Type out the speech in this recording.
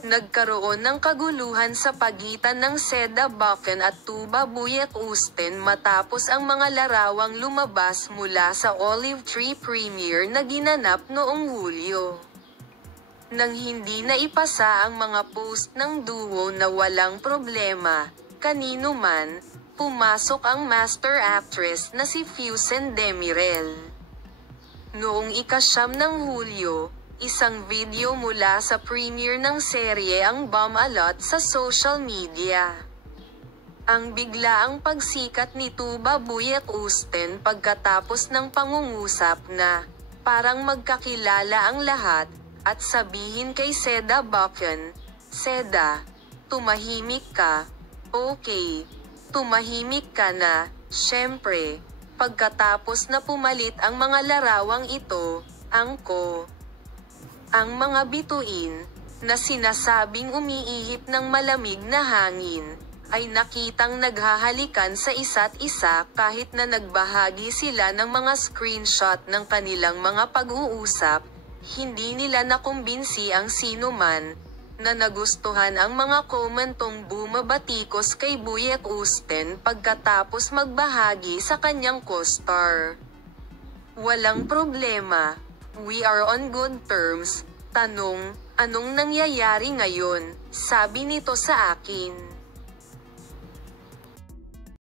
Nagkaroon ng kaguluhan sa pagitan ng Seda Bakken at Tuba Büyüküstün matapos ang mga larawang lumabas mula sa Olive Tree premiere na ginanap noong Hulyo. Nang hindi na ipasa ang mga post ng duo na walang problema, kanino man, pumasok ang master actress na si Fusen Demirel. Noong ika-9 ng Hulyo, isang video mula sa premiere ng serye ang bum-alot sa social media. Ang biglaang pagsikat ni Tuba Büyüküstün pagkatapos ng pangungusap na, parang magkakilala ang lahat, at sabihin kay Seda Bakken, "Seda, tumahimik ka, okay, tumahimik ka na, syempre." Pagkatapos na pumalit ang mga larawang ito, ang mga bituin, na sinasabing umiihip ng malamig na hangin, ay nakitang naghahalikan sa isa't isa kahit na nagbahagi sila ng mga screenshot ng kanilang mga pag-uusap. Hindi nila nakumbinsi ang sino man, na nagustuhan ang mga komentong bumabatikos kay Büyüküstün pagkatapos magbahagi sa kanyang co-star. "Walang problema. We are on good terms." Tanong, "Anong nangyayari ngayon?" sabi nito sa akin.